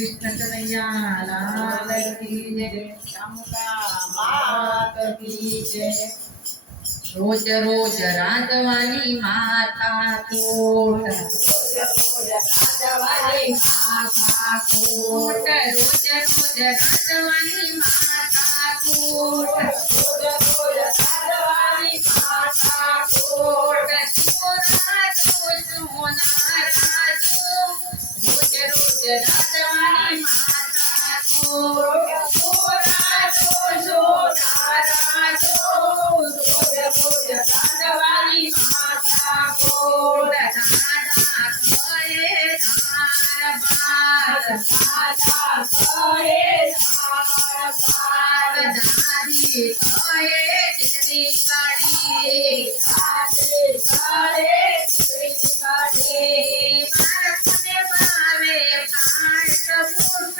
कृष्ण कन्हैया लाल की जय, शामुका मात की जय। रोज रोज राजवानी माता कोट, रोज रोज राजवानी माता कोट, रोज रोज राजवानी माता कोट, रोज रोज राजवानी माता कोट। सोना तो सोना राजो, रोज रोज राजवानी माता कोट, सोना तो सोना राजो, रोज रोज राजवानी माता कोट। दादा करे धार बार, दादा करे धार बार, दादी करे चितरी काढ़ी, दादी करे चितरी काढ़ी। बारसने बावे पाठ कबूत,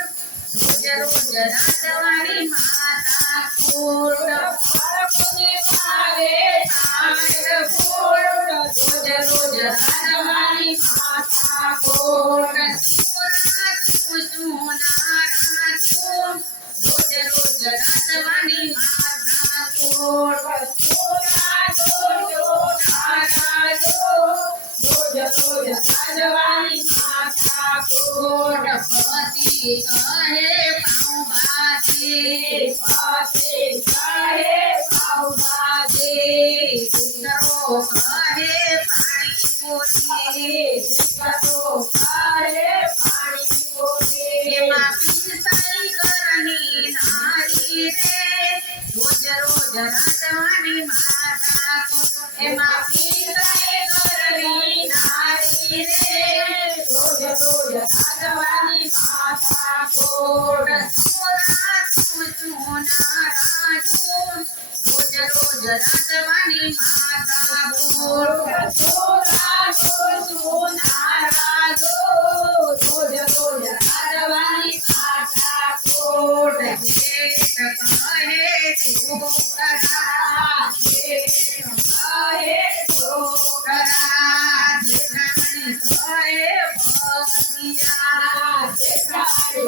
रोज रोज राजवानी माता कोट, बारसने बावे पाठ कबूत, रोज रोज राजवानी माता कोट। सोना तू सोना राजो, रोज रोज राजवानी माता कोट, सोना तो सोना राजो, रोज रोज राजवानी माता कोट। पति कहे पाँव बाजे, पति कहे पाँव बाजे, पुत्रो कहे पानी पोते, पुत्रो कहे पानी पोते। माँ पिसाई करनी नारी रे, रोज रोज राजवानी माता कोट। माँ पिसाई करनी नारी रे, रोज रोज राजवानी माता कोट। सोना तू सोना राजो, रोज रोज राजवानी माता कोट, सोना तो सोना राजो, रोज रोज राजवानी माता कोट। जेठ कहे ठोकरा, जेठ कहे ठोकरा, जेठानी कहे बगिया, जेठानी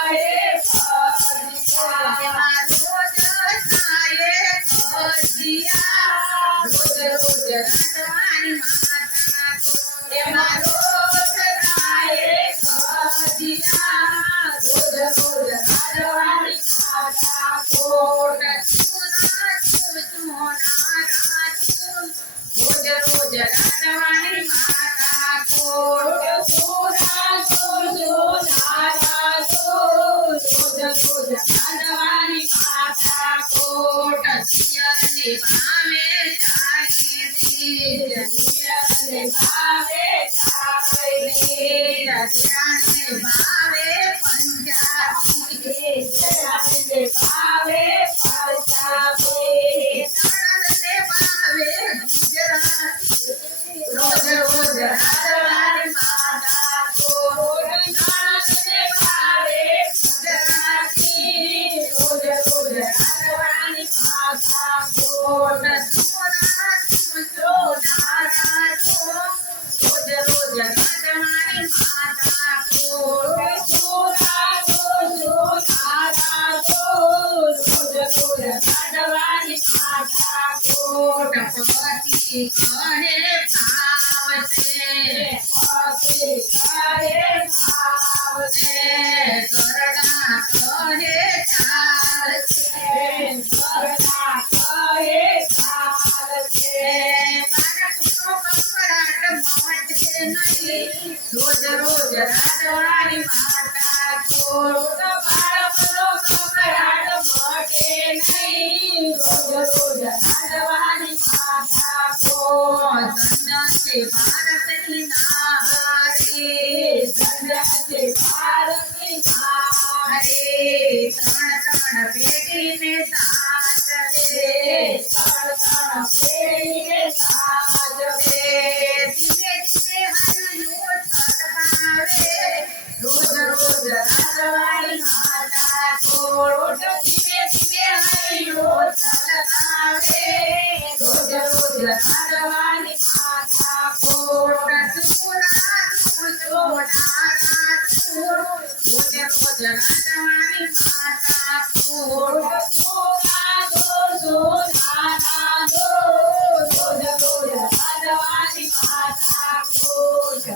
कहे बगिया। रोज खाए बगिया, रोज रोज राजवानी माता कोट। रोज खाए बगिया, रोज रोज राजवानी माता कोट। सोना तू सोना राजो, रोज रोज राजवानी माता कोट, सोना तो सोना राजो, रोज रोज राजवानी माता कोट। सियरने बावे चाहे दे, सियरने बावे चाहे दे, सियरने बावे पंजाबी, सियरने बावे पंजाबी, सियरने बावे गुजराती, रोज रोज राजवानी माता कोट। सियरने बावे गुजराती, रोज रोज राजवानी माता कोट। सोना तू सोना राजो, रोज रोज राजवानी माता कोट, सोना तो सोना राजो, रोज रोज राजवानी माता कोट। पति कहे भाव से, पति कहे भाव से, करना कहे चाल से, करना कहे चाल से। बारसनो कपड़ाट मोटे नहीं, रोज रोज राजवानी माता कोट, बारसनो कपड़ाट मोटे नहीं, रोज रोज राजवानी माता कोट। संध्या से भारत की नारी, संध्या से भारत की नारी, तरण तरण पेड़ी में साथ रे, तरण तरण पेड़ी में साथ रे। धीमे धीमे हरियो चढ़ावे, रोज रोज राजवानी माता कोट। धीमे धीमे हरियो चढ़ावे, रोज रोज राजवानी माता कोट। सोना तू सोना राजो, રોજ રોજ રાંધવાની માતા કોટ